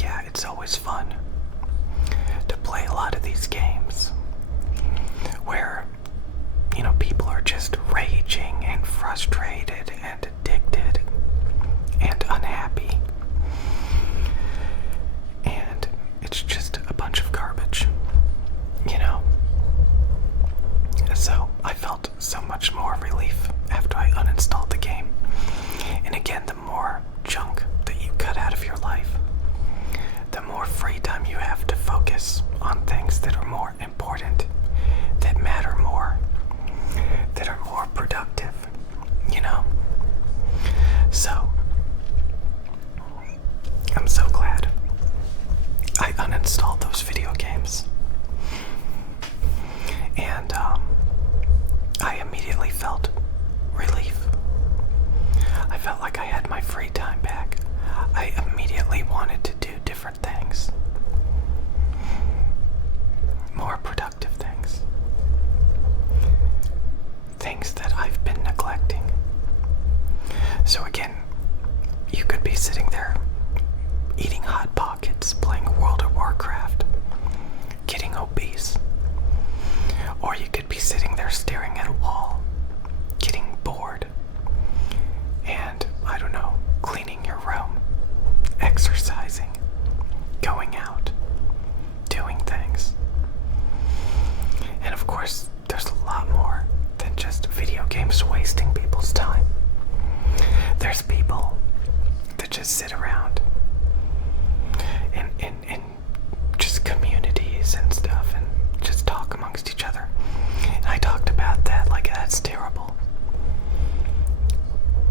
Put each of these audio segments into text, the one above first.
yeah, it's always fun to play a lot of these games where, people are just raging and frustrated and addicted and unhappy. And it's just a bunch of garbage, So I felt so much more relief after I uninstalled the game. And again, the more junk that you cut out of your life, the more free time you have to focus on things that are more important, that matter more, that are more productive, So, I'm so glad I uninstalled those video games. And, I immediately felt relief. I felt like I had my free time back. I immediately wanted to do different things. More productive things. Things that I've been neglecting. So again, you could be sitting there eating Hot Pockets, playing World of Warcraft, getting obese. Or you could be sitting there staring at a wall, getting bored, and, I don't know, cleaning your room, exercising, going out, doing things. And of course, there's a lot more than just video games wasting people's time. There's people that just sit around in just communities and stuff and just talk amongst each other. And I talked about that, like that's terrible.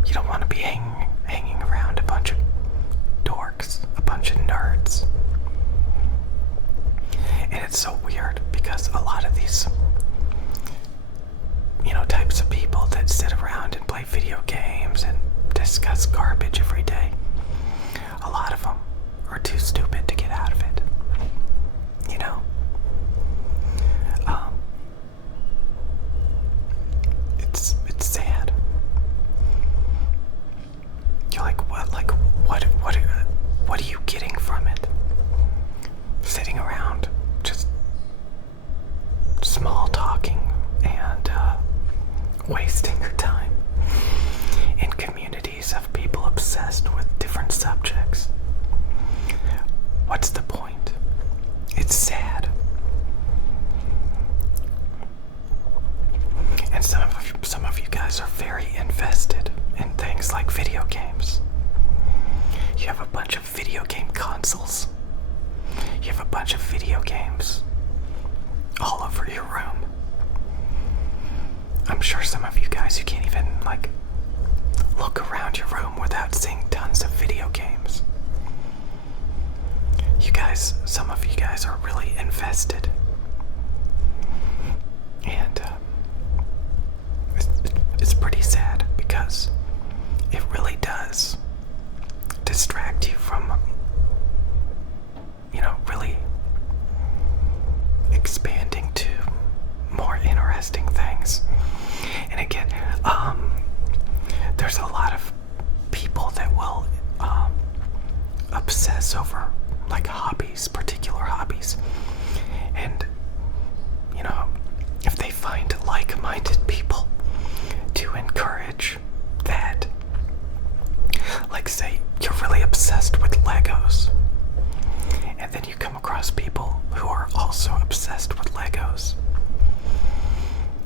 You don't want to be hanging around a bunch of dorks, a bunch of nerds. And it's so weird because a lot of these, types of people that sit around and play video games and discuss garbage every day, a lot of them are too stupid to get out of it. It's sad. You're like, what? Like, what are you getting from it? Sitting around, just small talking and wasting your time in communities of people obsessed with different subjects. What's the point? It's sad. And some of you guys are very invested in things like video games. You have a bunch of video game consoles. You have a bunch of video games all over your room. I'm sure some of you guys, you can't even, look around your room without seeing tons of video games. Some of you guys are really invested. And it's pretty sad because it really does distract you from, really expanding to more interesting things. And again, there's a lot of people that will obsess over hobbies, particular hobbies. And if they find like-minded people to encourage that, say you're really obsessed with Legos, and then you come across people who are also obsessed with Legos,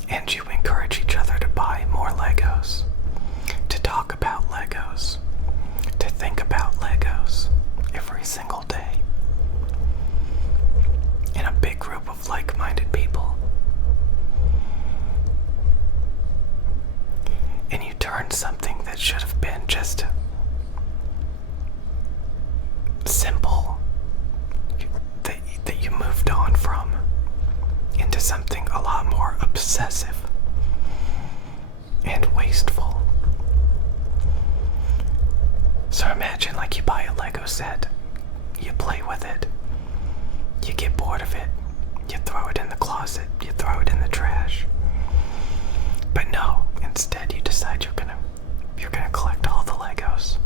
and you encourage each other to buy more Legos, to talk about Legos, to think about Legos every single day in a big group of like-minded people. And you turn something that should have been just simple, that you moved on from, into something a lot more obsessive and wasteful. So imagine you buy a Lego set, you play with it, you get bored of it, you throw it in the closet, you throw it in the trash. But no, instead you decide you're gonna collect all the Legos.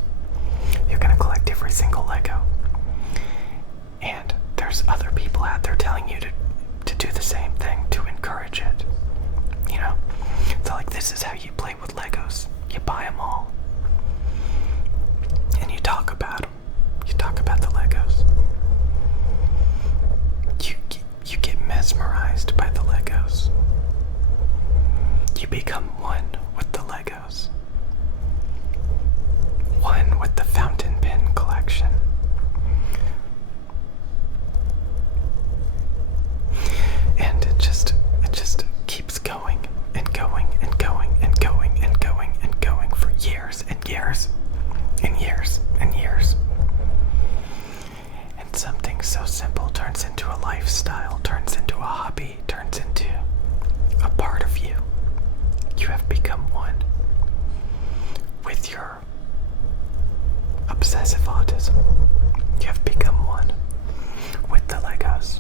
You're gonna collect every single Lego. so simple turns into a lifestyle, turns into a hobby, turns into a part of you. You have become one with your obsessive autism. You have become one with the Legos.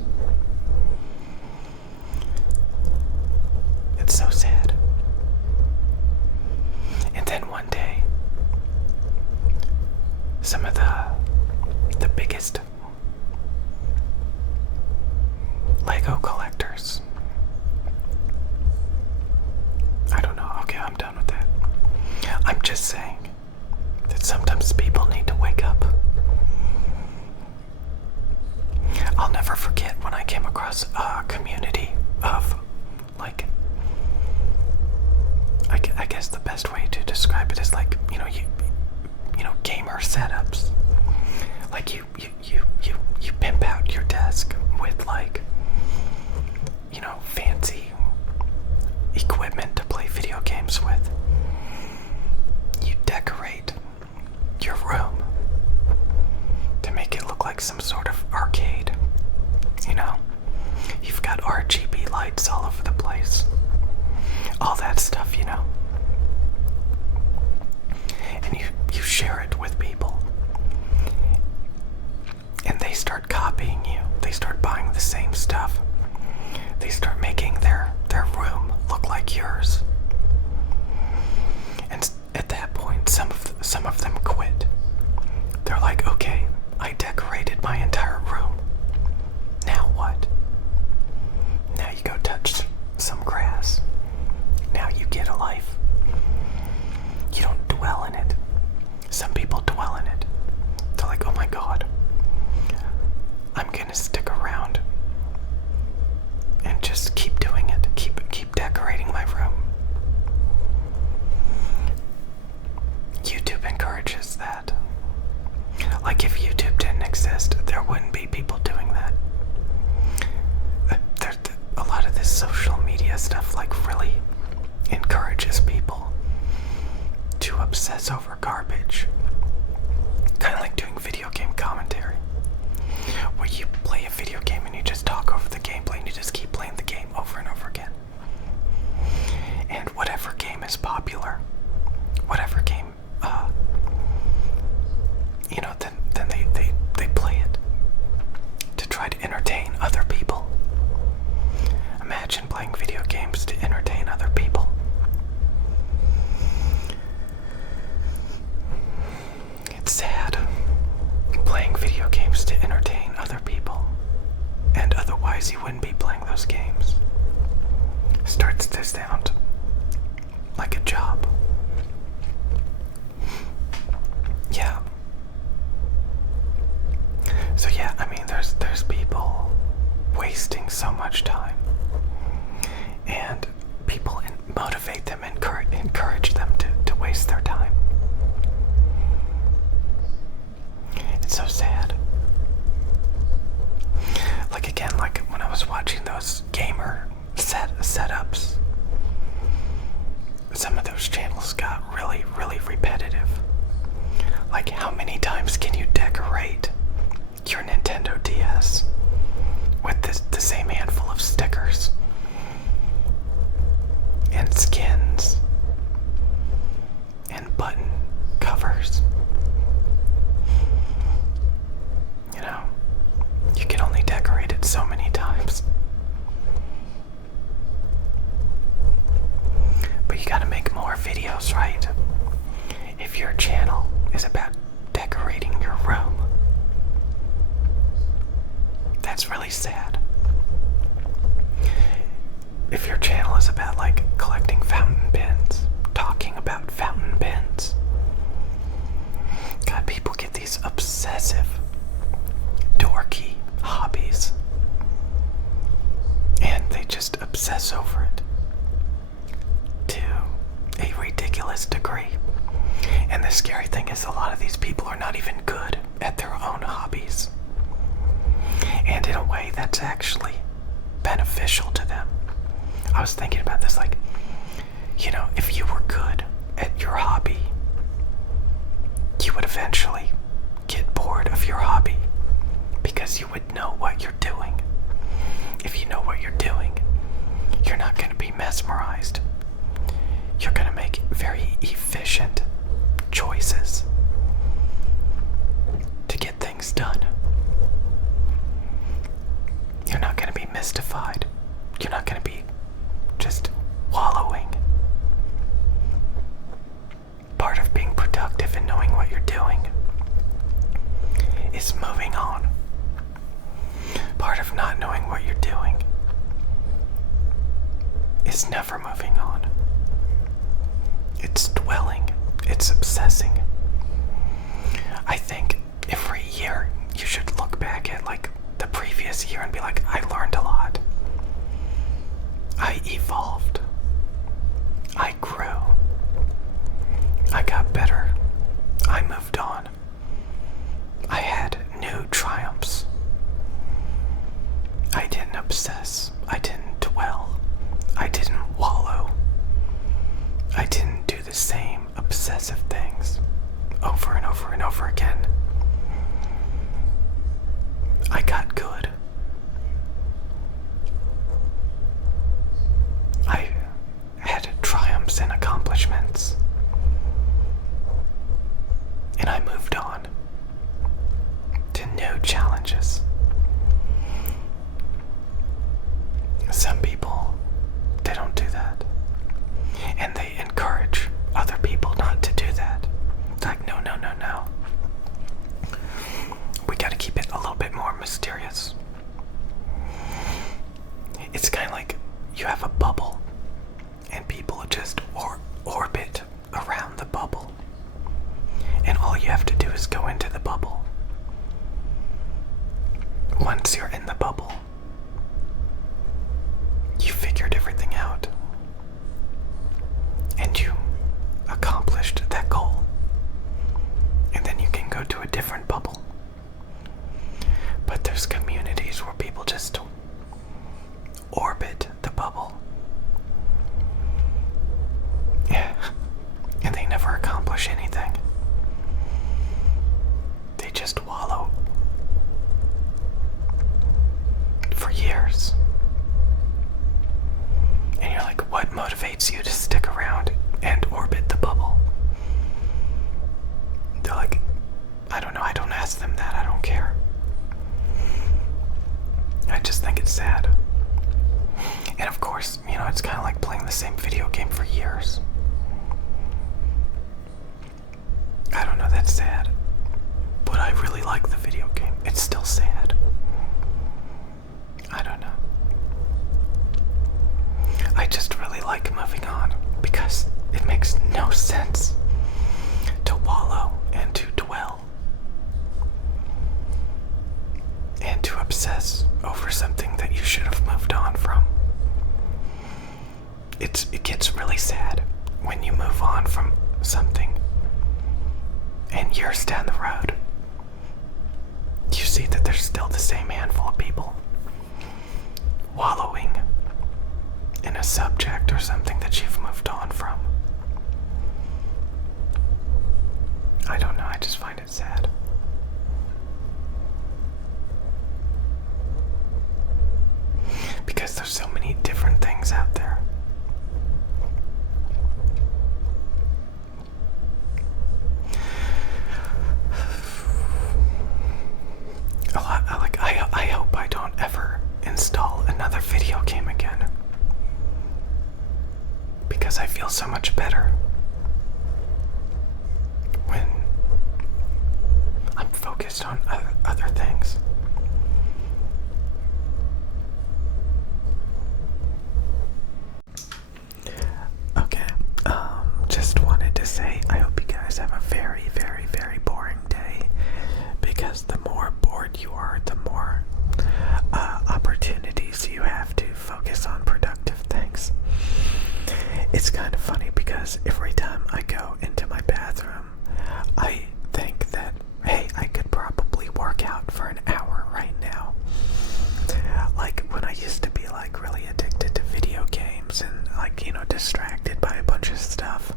It's so sad. And then one day, some of the biggest Lego collectors. I don't know. Okay, I'm done with that. I'm just saying that sometimes people need to wake up. I'll never forget when I came across a community of, like, I guess the best way to describe it is like, you know, gamer setups. Like you pimp out your desk with, like, you know, fancy equipment to play video games with. You decorate your room to make it look like some sort of arcade. You know, you've got RGB lights all over the place. All that stuff, you know. And you share it with people. And they start copying you. They start buying the same stuff. They start making their room look like yours. And at that point, some of them quit. They're like, okay, I decorated my entire room. Now what? Now you go touch some grass. Now you get a life. You don't dwell in it. Some people dwell in it. They're like, oh my God, I'm gonna stick around and just keep doing it. Keep decorating my room. YouTube encourages that. Like, if YouTube didn't exist, there wouldn't be people doing that. A lot of this social media stuff, like, really encourages people to obsess over garbage. Kind of like doing video game commentary, where you play a video game and you just talk over the gameplay and you just keep playing the game over and over again. And whatever game is popular, whatever game, you know, then they play it to try to entertain other people. Imagine playing video games to entertain other people. It's sad. Playing video games to entertain other people. And otherwise you wouldn't be playing those games. Starts to sound like a job. Yeah. So yeah, I mean, there's people wasting so much time. And people motivate them, encourage them to waste their time. It's so sad. Like, again, like when I was watching those gamer setups, some of those channels got really, really repetitive. Like, how many times can you decorate your Nintendo DS with the same handful of stickers and skins and button covers? You know, you can only decorate it so many times. But you gotta make more videos, right? If your channel is about decorating your room, that's really sad. If your channel is about, like, collecting fountain pens, talking about fountain pens, God, people get these obsessive, dorky hobbies, and they just obsess over it to a ridiculous degree. And the scary thing is, a lot of these people are not even good at their own hobbies. And in a way, that's actually beneficial to them. I was thinking about this, like, you know, if you were good at your hobby, you would eventually get bored of your hobby because because you would know what you're doing. If you know what you're doing, you're not going to be mesmerized. You're going to make very efficient choices to get things done. You're not going to be mystified. You're not going to be just wallowing. Part of being productive and knowing what you're doing is moving on. Part of not knowing what you're doing is never moving on. It's dwelling. It's obsessing. I think every year you should look back at like the previous year and be like, I learned a lot. I evolved. I grew. I got better. I moved on. I had new triumphs. I didn't obsess. I didn't dwell. I didn't wallow. I didn't do the same obsessive things over and over and over again. I got good. I had triumphs and accomplishments. And I moved on to new challenges. Some people, they don't do that. And they encourage other people not to do that. It's like, no, no, no, no. We gotta keep it a little bit more mysterious. It's kind of like you have a bubble, and people just orbit around the bubble. And all you have to do is go into the bubble. Once you're in the bubble, you figured everything out. And you accomplished that goal. And then you can go to a different bubble. But there's communities where people just orbit the bubble. Yeah. And they never accomplish anything. They just wallow for years. And you're like, what motivates you to stick around and orbit the bubble? They're like, I don't know, I don't ask them that, I don't care. I just think it's sad. And of course, it's kind of like playing the same video game for years. I don't know, that's sad. But I really like the video game. It's still sad. I don't know. I just really like moving on because it makes no sense to wallow and to dwell and to obsess over something that you should have moved on from. It gets really sad when you move on from something and years down the road you see that there's still the same handful of people wallowing in a subject or something that you've moved on from. I don't know, I just find it sad. Because there's so many different things out there. I hope I don't ever install another video game again. Because I feel so much better when I'm focused on other things. Okay, just wanted to say I hope you guys have a very, very, very boring day, because the more bored you are, the more opportunities you have to focus on productive things. It's kind of funny because every time I go into my bathroom, I think that, hey, I could probably work out for an hour right now. Like when I used to be like really addicted to video games and like, distracted by a bunch of stuff.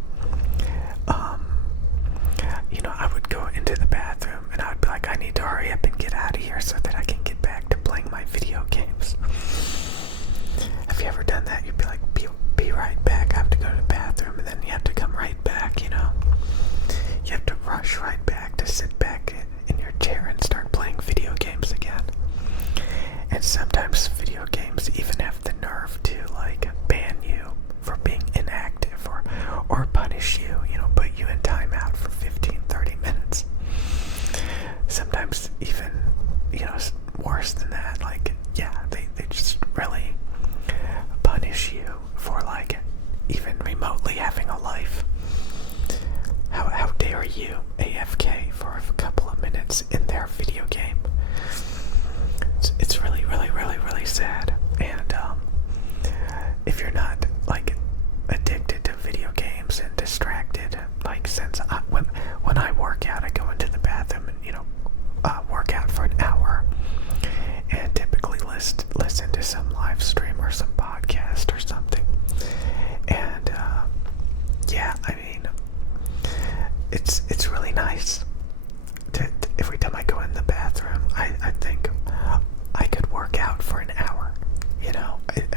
I would go into the bathroom and I would be like, I need to hurry up and get out of here so that I can get sometimes video games even have the nerve to like ban you for being inactive or punish you, put you in timeout for 15-30 minutes. Sometimes even, worse than that, like, yeah, they just really punish you for like even remotely having a life. How dare you AFK for a couple of minutes in their video game? It's really, really, really, really sad. And if you're not like addicted to video games and distracted, like since when I work out, I go into the bathroom and work out for an hour, and typically listen to some live stream or some podcast or something. And yeah, I mean, it's really nice. Every time I go in the bathroom, I think I could work out for an hour.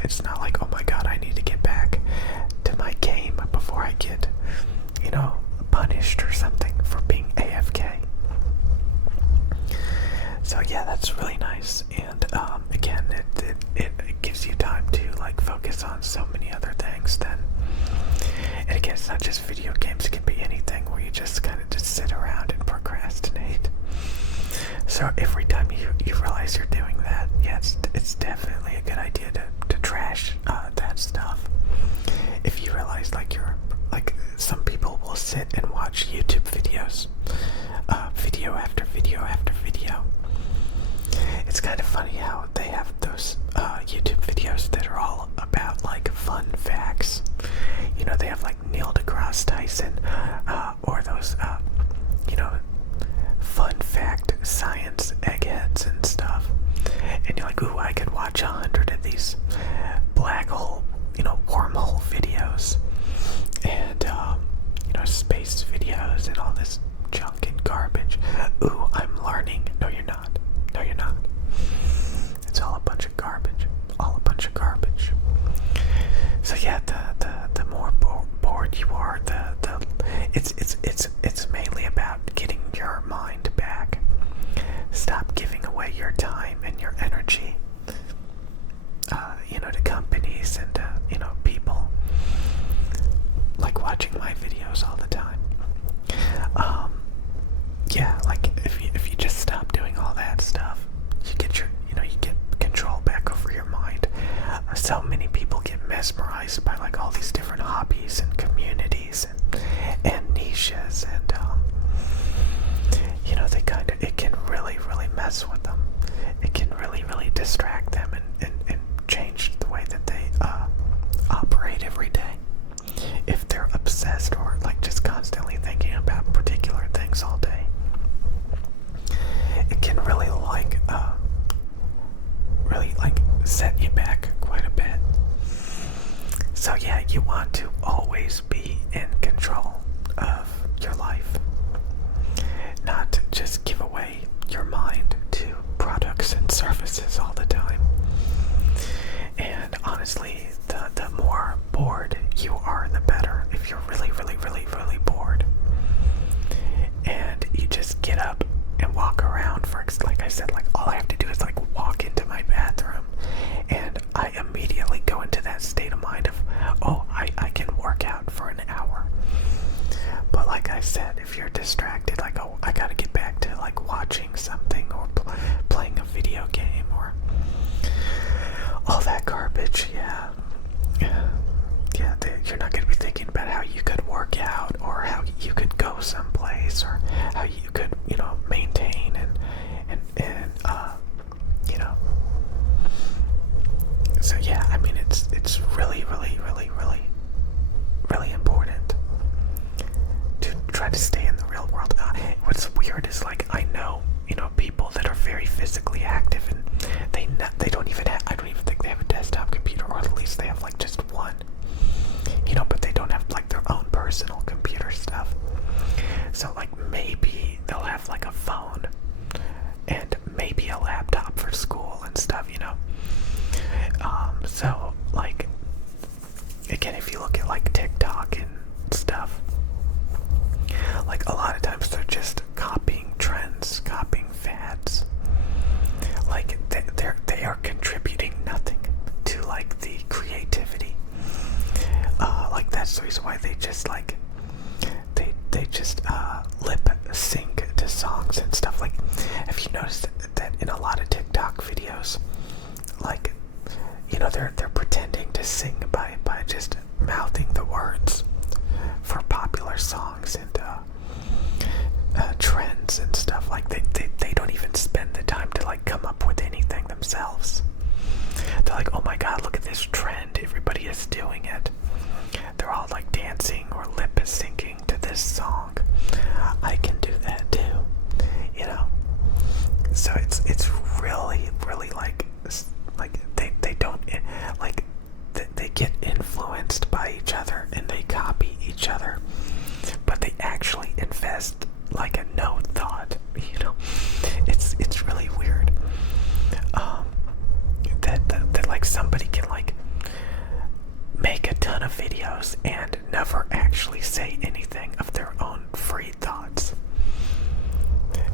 It's not like, oh my god, I need to get back to my game before I get, punished or something for being AFK. So yeah, that's really nice. And again, it gives you time to like focus on so many other things then. And again, it's not just video games, it can be anything where you just kind of just sit around and procrastinate. So every time you realize you're doing that, yeah, it's definitely a good idea to trash that stuff. If you realize like some people will sit and watch YouTube videos, video after video after video. It's kind of funny how they have those YouTube videos that are all about like fun facts. They have like Neil deGrasse Tyson, or those fun fact science eggheads and stuff. And you're like, ooh, I could watch 100 of these black hole, wormhole videos, and space videos and all this junk and garbage. Ooh, I'm learning. No, you're not. No, you're not. It's all a bunch of garbage. All a bunch of garbage. So yeah, the more bored you are, it's mainly about getting your mind back. Stop giving away your time and your energy, to companies and people. Like watching my videos all the time. Yeah, like if you just stop doing all that stuff, you get you get control back over your mind. So many people get mesmerized by like all these different hobbies and communities and niches, and it can really, really mess with them. It can really, really distract them and change the way that they operate every day. If they're obsessed or like just constantly thinking about particular things all day, it can really set you back quite a bit. So yeah, you want to always be in control of your life, not just give away your mind to products and services all the time. And honestly, the more bored you are, the better. If you're really, really, really, really bored, and you just get up and walk around for, like I said, like all I have to do is like walk into my bathroom, and I immediately go into that state of mind of, oh, I can work out for an hour. But like I said, if you're distracted, like, oh, I gotta get back to like watching something or playing a video game or all that garbage, yeah, you're not going to be thinking about how you could work out or how you could go someplace or how you could, maintain and so yeah, I mean, it's really, really, really, really, really important to try to stay in the real world. What's weird is like, I know people that are very physically active, and they don't even have, I don't even think they have a desktop computer, or at least they have like just one, but they don't have like their own personal computer stuff. So like maybe they'll have like a phone and maybe a laptop for school and stuff, so like, again, if you look at like TikTok and stuff, like a lot of times they're just copying trends, copying fads. Like they are contributing That's the reason why they just like they just lip sync to songs and stuff. Like, have you noticed that in a lot of TikTok videos, like, you know, they're pretending to sing by just mouthing the words for popular songs and trends and stuff. Like, they don't even spend the time to like come up with anything themselves. They're like, oh my god, look at this trend, everybody is doing it. They're all like dancing or lip syncing to this song. I can do that too, you know. So it's really like they don't like they get influenced by each other and they copy each other, but they actually invest like a no thought, you know. It's really weird. That like somebody can like make a ton of videos and never actually say anything of their own free thoughts.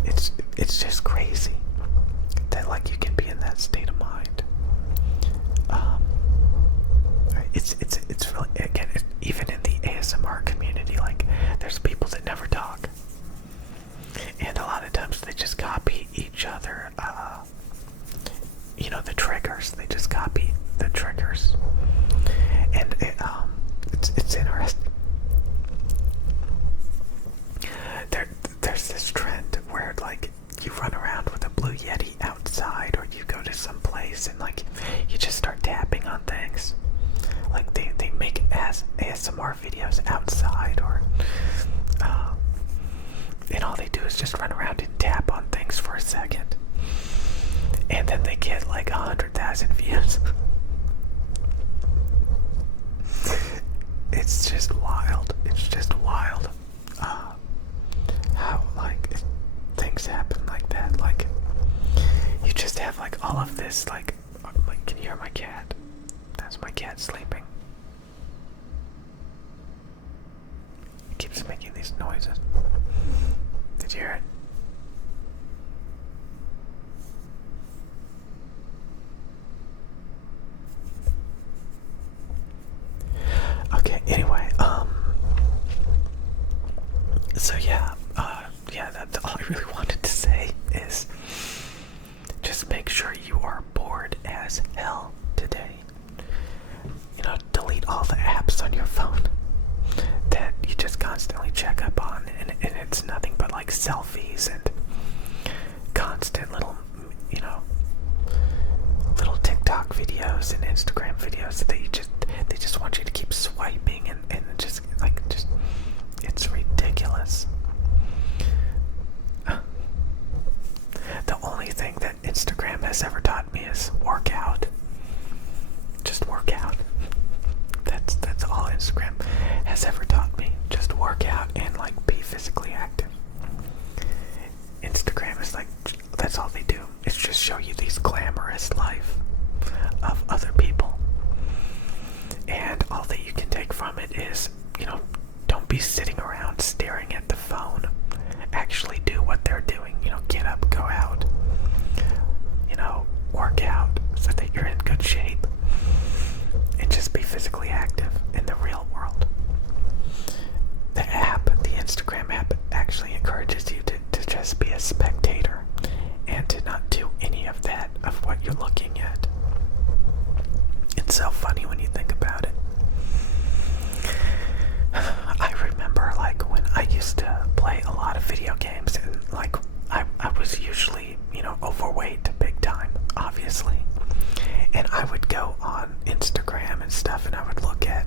It's just crazy that like you can be in that state of mind. It's really, again, even in the ASMR community, like there's people that never talk, and a lot of times they just copy each other. You know, the triggers. They just copy the triggers, and it's interesting. There's this trend where like you run around with a Blue Yeti outside, or you go to some place and like you just start tapping on things. Like they make ASMR videos outside, or and all they do is just run around and tap on things for a second, and then they get like 100,000 views. It's just wild. It's just wild. How like things happen like that. Like you just have like all of this like can you hear my cat? That's my cat sleeping. It keeps making these noises. Did you hear it? Okay, anyway, so yeah, that's all I really wanted to say is just make sure you are bored as hell today. You know, delete all the apps on your phone that you just constantly check up on, and it's nothing but like selfies and constant little, you know, little TikTok videos and Instagram videos that they just want you to keep swiping and just it's ridiculous. The only thing that Instagram has ever taught me is work out. Just work out. That's all Instagram has ever taught me. Just work out and like be physically active. Instagram is like, that's all they do. It's just show you these glamorous life of other people. And all that you can take from it is, you know, don't be sitting around staring at the phone. Actually do what they're doing. You know, get up, go out. You know, work out so that you're in good shape. And just be physically active in the real world. The Instagram app actually encourages you to just be a spectator and to not do any of that, of what you're looking at. It's so funny when you think about it. I remember like when I used to play a lot of video games, and like I was usually, you know, overweight big time, obviously. And I would go on Instagram and stuff, and I would look at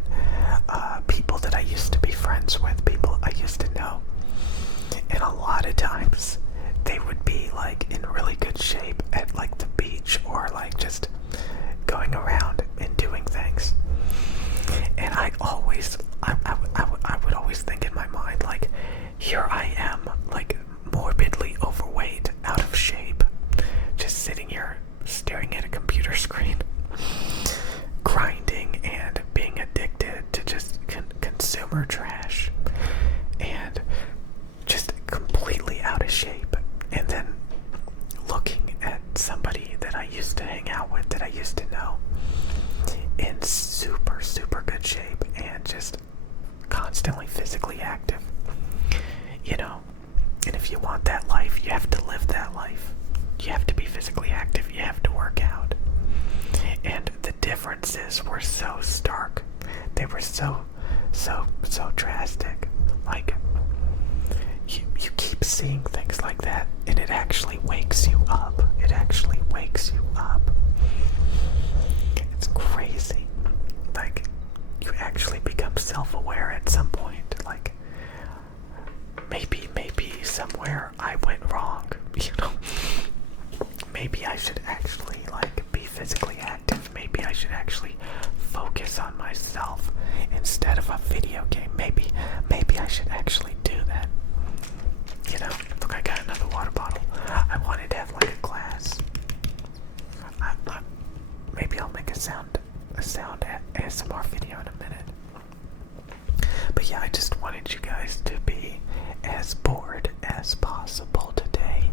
people that I used to be friends with, people I used to know. And a lot of times they would be like in really good shape at like the beach, or like just going around and doing things. And I would always think in my mind, like, here I am, like morbidly overweight, out of shape, just sitting here staring at a computer screen, grinding and being addicted to just consumer trash, and just completely out of shape. And then looking at somebody that I used to hang out with, that I used to know, in super good shape, and just constantly physically active. You know, and if you want that life, you have to live that life. You have to be physically active. You have to work out. And the differences were so stark. They were so drastic. Like, you keep seeing things like that, and it actually wakes you up. It actually wakes you up. It's crazy. Like, you actually become self-aware at some point. Like, maybe somewhere I went wrong, you know? Maybe I should actually, like, be physically active. Maybe I should actually focus on myself instead of a video game. Maybe I should actually do that. You know, look, I got another water bottle. I wanted to have, like, a glass. Maybe I'll make a sound ASMR video in a minute. But yeah, I just wanted you guys to be as bored as possible today.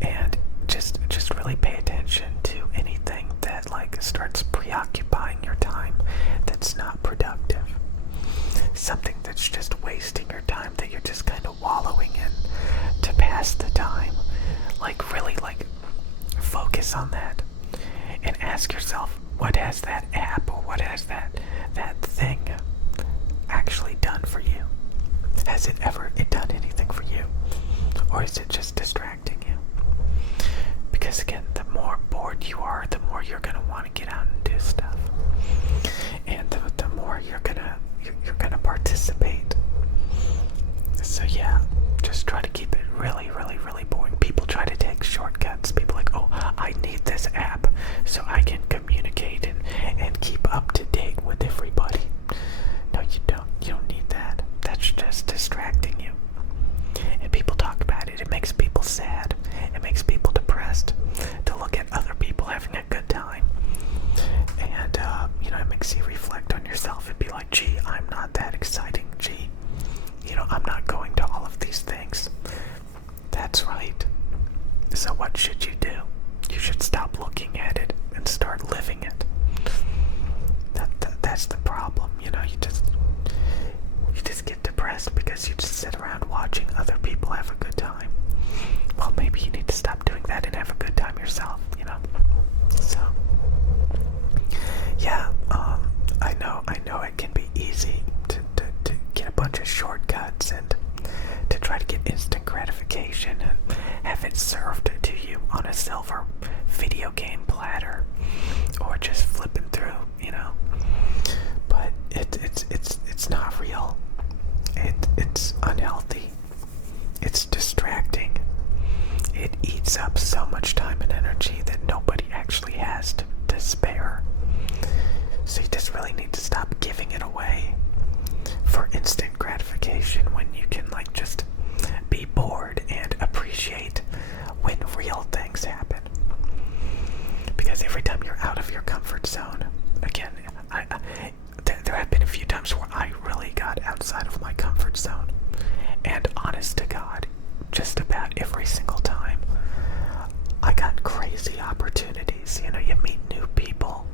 And just really pay attention to anything that, like, starts preoccupying your time that's not productive. Something that's just wasting your time, that you're just kind of wallowing in to pass the time. Like, really, like, focus on that and ask yourself, what has that app or what has that thing actually done for you? Has it ever done anything for you? Or is it just distracting you? Because again, the more bored you are, the more you're gonna want to get out and do stuff. And the more you're gonna participate. So yeah, just try to keep it really, really, really boring. People try to take shortcuts. People like, oh, I need this app so I can communicate and keep up to date with everybody. No, you don't. You don't need that. That's just distracting you. And people talk about it. It makes people sad. It makes people depressed to look at other people having a good time. And, you know, it makes you reflect on yourself and be like, gee, I'm not that exciting. Gee, you know, I'm not going to all of these things. That's right. So what should you do? You should stop looking at it and start living it. That's the problem. You know, you just get depressed because you just sit around watching other people have a good time. Well, maybe you need to stop doing that and have a good time yourself, you know? So, yeah, I know it can be easy to get a bunch of shortcuts and to try to get instant gratification and have it served to you on a silver video game platter, or just flipping through, you know? But it's not real. It's unhealthy. It's distracting. It eats up so much time and energy that nobody actually has to spare. So you just really need to stop giving it away for instant gratification when you can, like, just be bored and appreciate when real things happen. Because every time you're out of your comfort zone, again, there have been a few times where I really got outside of my comfort zone. And honest to God, just about every single time, I got crazy opportunities. You know, you meet new people.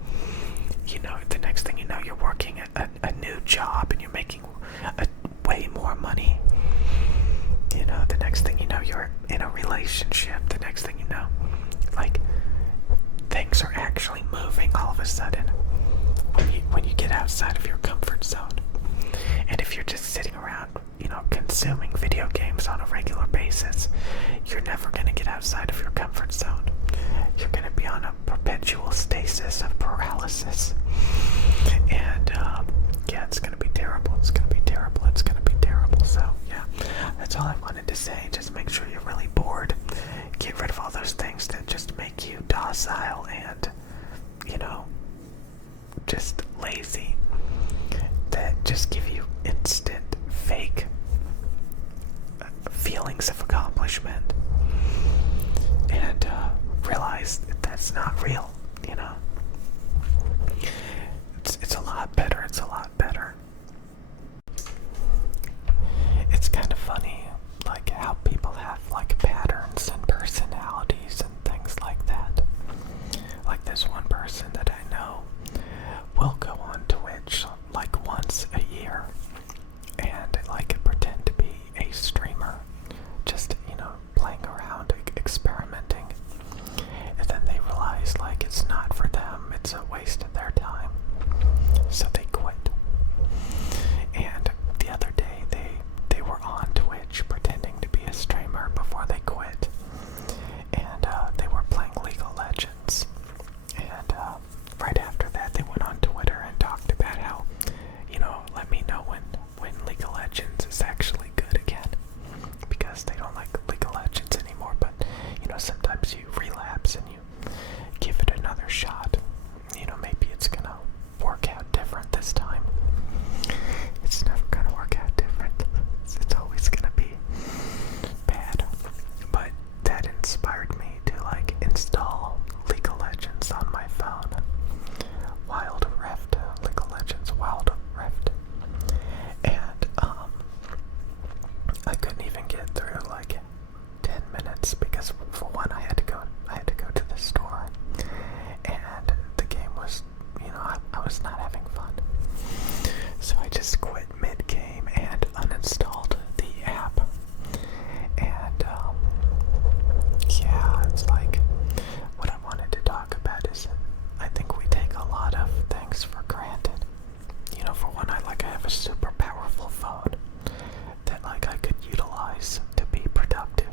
You know, the next thing you know, you're working a new job and you're making way more money. You know, the next thing you know, you're in a relationship. The next thing you know, like, things are actually moving all of a sudden when you get outside of your comfort zone. And if you're just sitting around, you know, consuming video games on a regular basis, you're never going to get outside of your comfort zone. You're going to be on a perpetual stasis of paralysis. And, yeah, it's going to be terrible. It's going to be terrible. It's going to be terrible. So, yeah, that's all I wanted to say. Just make sure you're really bored. Get rid of all those things that just make you docile and, you know, just lazy. That just give you instant, fake feelings of accomplishment. And realize that that's not real, you know. It's a lot better. It's a lot better. It's kind of funny, like, how people have, like, patterns and personalities and things like that. Like, this one person that I know will go on Twitch, like, once you relapse and you give it another shot. Maybe it's gonna work out different this time. It's never gonna work out different. It's always gonna be bad. But that inspired me to install League of Legends on my phone. Wild Rift, League of Legends Wild Rift. And I couldn't even get through 10 minutes because for one I had to go to the store, and the game was, I was not having fun. So I just quit mid-game and uninstalled the app. And yeah, it's what I wanted to talk about is I think we take a lot of things for granted. For one, I have a super powerful phone that I could utilize to be productive,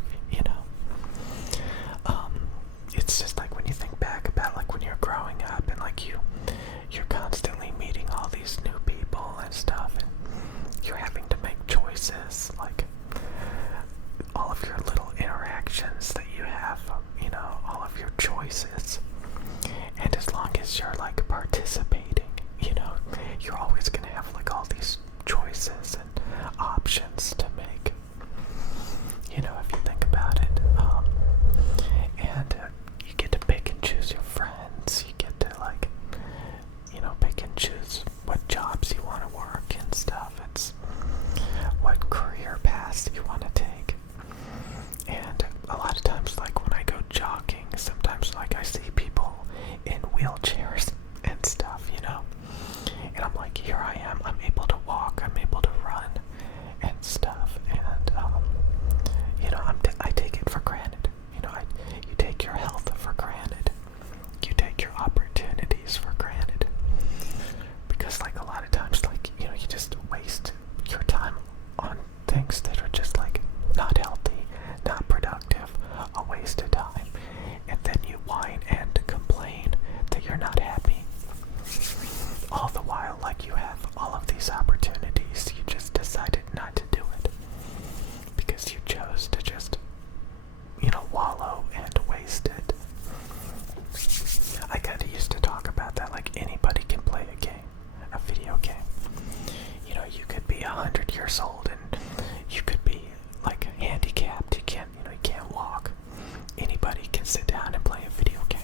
it's just when you think back about when you're growing up and you're constantly meeting all these new people and stuff, and you're having to make choices, all of your little interactions that you have, all of your choices. And as long as you're participating, you're always gonna have all these choices and options to make, if you think about it. And you get to pick and choose your friends. You get to pick and choose what jobs you want to work and stuff. It's what career paths you want to take. And a lot of times, when I go jogging, sometimes I see people in wheelchairs and stuff, and I'm here I am, I'm able to walk, I'm able to run and stuff, and I take it for granted. You take your health for granted. You take your opportunities for granted. Because a lot of times, you just waste your time on things that are just not healthy, not productive, a waste of time, and then you whine and complain that you're not happy. All the while, you have all of these opportunities, you just decided not to do it because you chose to just, wallow and waste it. I kinda used to talk about that, anybody can play a game, a video game. You could be 100 years old and you could be handicapped. You can't walk. Anybody can sit down and play a video game.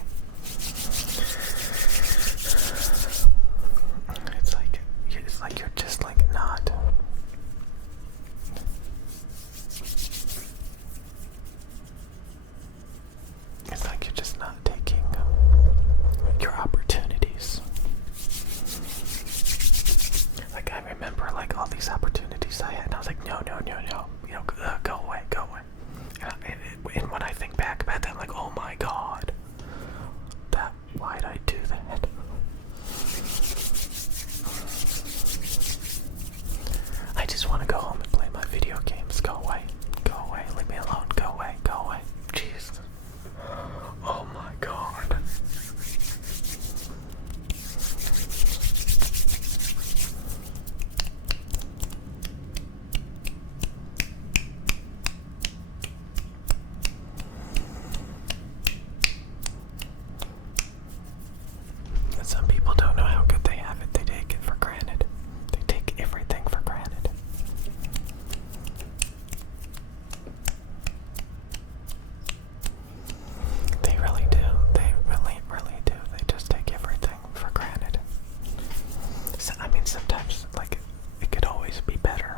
You're just not. It's you're just not taking your opportunities. I remember all these opportunities I had, and I was no, go away. And when I think back about that, I'm oh my god, why'd I do that? I just want to go home and play my video games. Go away, leave me alone, go away. Jeez. Oh my god. Some people don't know how good they have it. They take it for granted. They take everything for granted. They really do. They really do. They just take everything for granted. So, sometimes, it could always be better.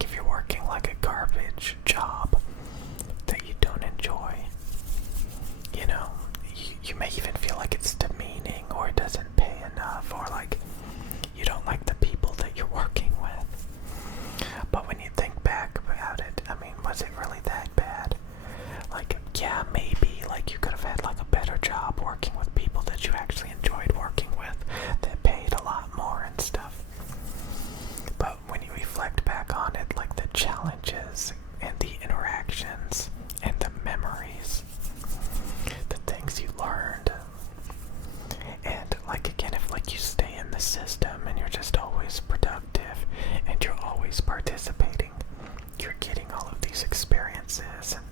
If you're working a garbage job that you don't enjoy, you may even feel it's demeaning, or it doesn't pay enough, or you don't like the people that you're working with. But when you think back about it, was it really that bad? Yeah, maybe you could have had a better job working with people that you actually enjoyed working with, that paid a lot more and stuff. But when you reflect back on it, the challenges and the interactions and the memories, the things you learned, and again, if you stay in the system and you're just always productive and you're always participating, you're getting all of these experiences, and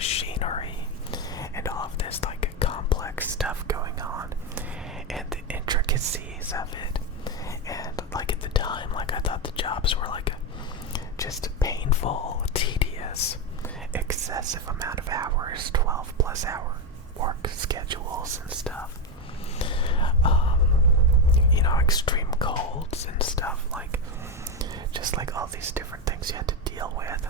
machinery and all of this like complex stuff going on and the intricacies of it. And like at the time, like I thought the jobs were like just painful, tedious, excessive amount of hours, 12 plus hour work schedules and stuff. You know, extreme colds and stuff, like just like all these different things you had to deal with.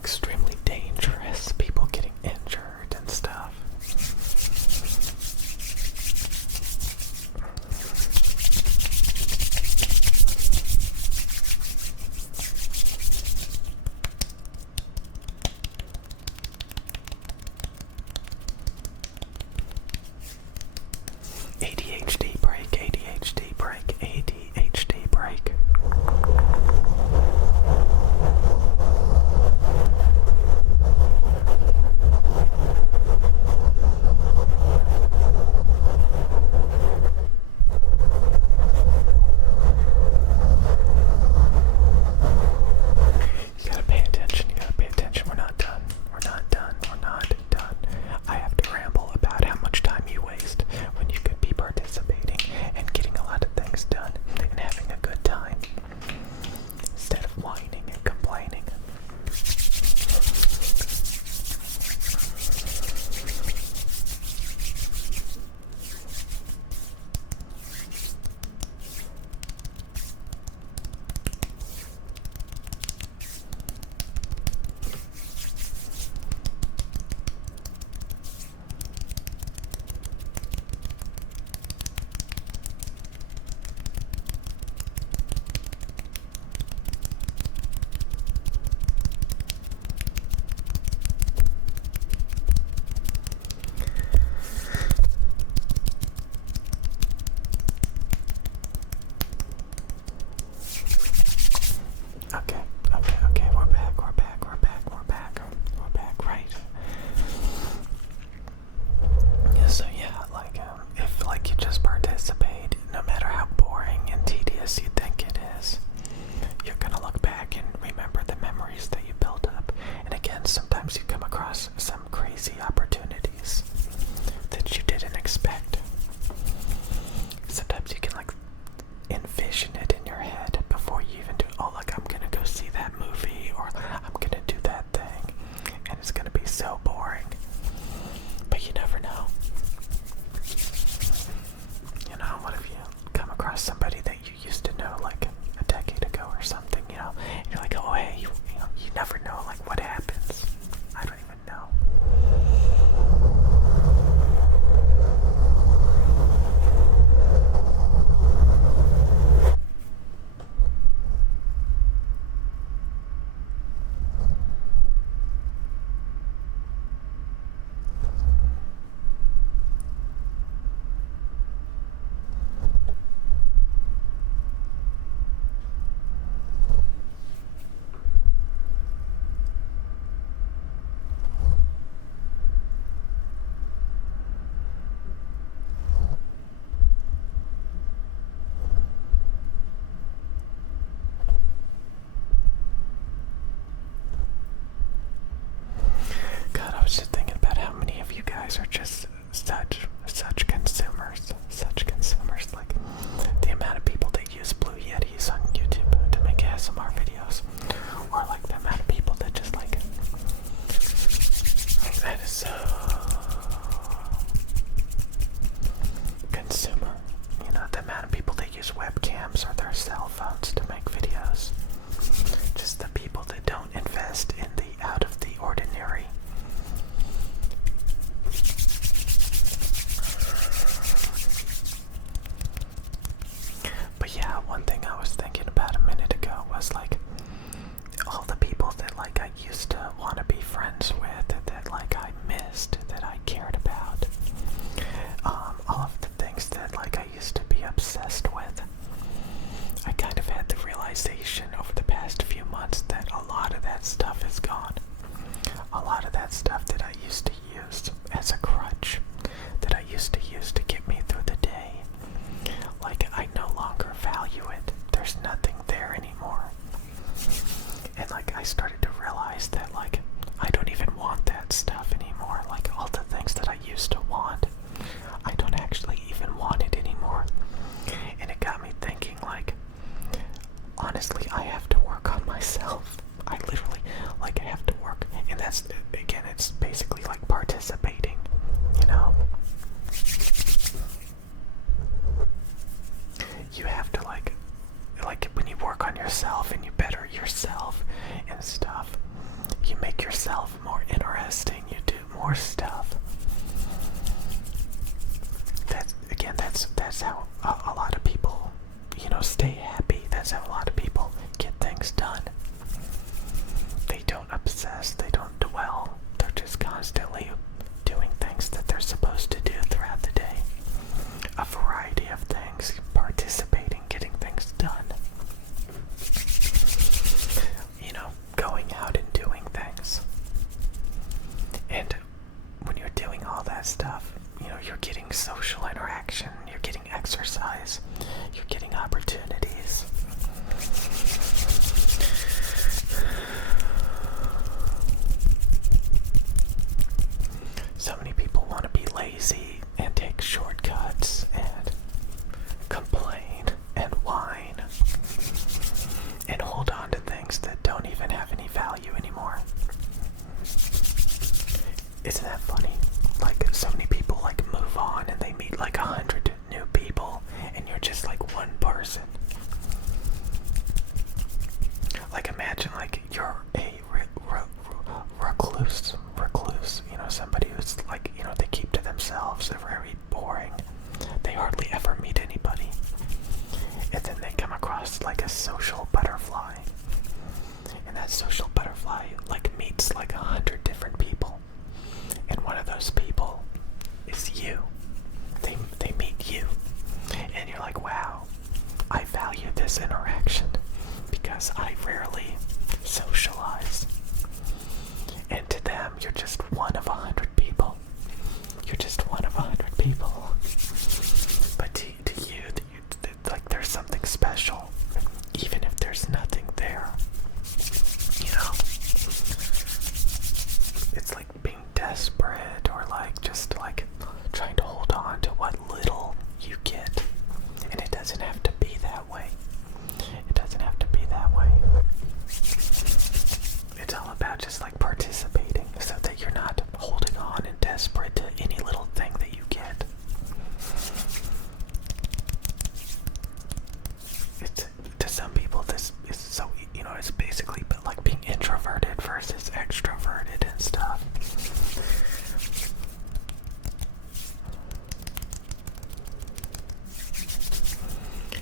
Extremely dangerous, people getting injured and stuff. ADHD break, ADHD break, ADHD break. You gotta pay attention, you gotta pay attention. We're not done. We're not done. We're not done. I have to ramble about how much time you waste when you could be participating and getting a lot of things done and having a good time instead of whining and complaining. Okay, we're back, right? Yeah, so yeah, like, if, like, you just participate, no matter how boring and tedious you think it is, you're gonna look back and remember the memories that you built up. And again, sometimes you come across some crazy opportunities that you didn't expect. Sometimes you can, like, envision it in your head before you even do it. Oh, like, I'm gonna go see that movie, or I'm gonna do that thing, and it's gonna be so boring. But you never know. You know, what if you come across somebody that you used to know like a decade ago or something, you know, and you're like, oh hey, you know, you never know like what happens. I don't even know. God, I was just thinking about how many of you guys are just such consumers, like the amount of people that use Blue Yetis on YouTube to make ASMR videos, or like the amount of people that just like, that is so consumer, you know, the amount of people that use webcams or their cell phones to make videos, just the people that don't invest in the out of the ordinary. But yeah, one thing I was thinking about a minute ago was like all the people that like I used to want to be friends with, that like I missed, that I cared about, all of the things that like I used to be obsessed with. I kind of had the realization over the past few months that a lot of that stuff is gone. A lot of that stuff that I used to use as a crutch, that I used to use to get me through the day, like I no longer value it. There's nothing there anymore. And like I started obsess, they don't dwell. They're just constantly doing things that they're supposed to do throughout the day. A variety of things, participating, getting things done. You know, going out and doing things. And when you're doing all that stuff, you know, you're getting social interaction, you're getting exercise, you're getting opportunities. So many people want to be lazy and take shortcuts and complain and whine and hold on to things that don't even have any value anymore. Isn't that funny? Like, so many people like move on and they meet like 100 new people and you're just like one person. Like, imagine like you're a recluse, you know, somebody who's like, you know, they keep to themselves, they're very boring, they hardly ever meet anybody. And then they come across like a social butterfly. And that social butterfly like meets like 100 different people. And one of those people is you. They meet you. And you're like, wow, I value this interaction because I rarely socialize. And to them, you're just one of 100 people. You're just one of 100 people. But to you, like, there's something special, even if there's nothing there. You know? It's like being desperate, or like just like trying to hold on to what little you get. And it doesn't have to be that way. It doesn't have to be that way. It's all about just like participating so that you're not holding on and desperate to any little thing that you get. To some people, this is so, you know, it's basically like being introverted versus extroverted and stuff.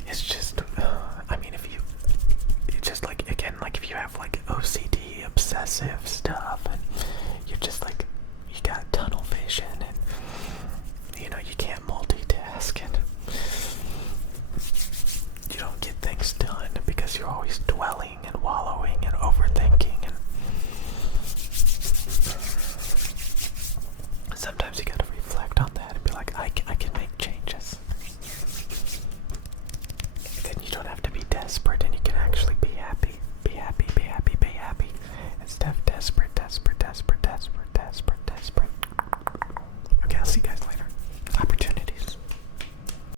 It's just, I mean, if you just like, again, like if you have like OCD, obsessive stuff, and you're just like, you got tunnel vision, and you know, you can't multitask, and you don't get things done because you're always dwelling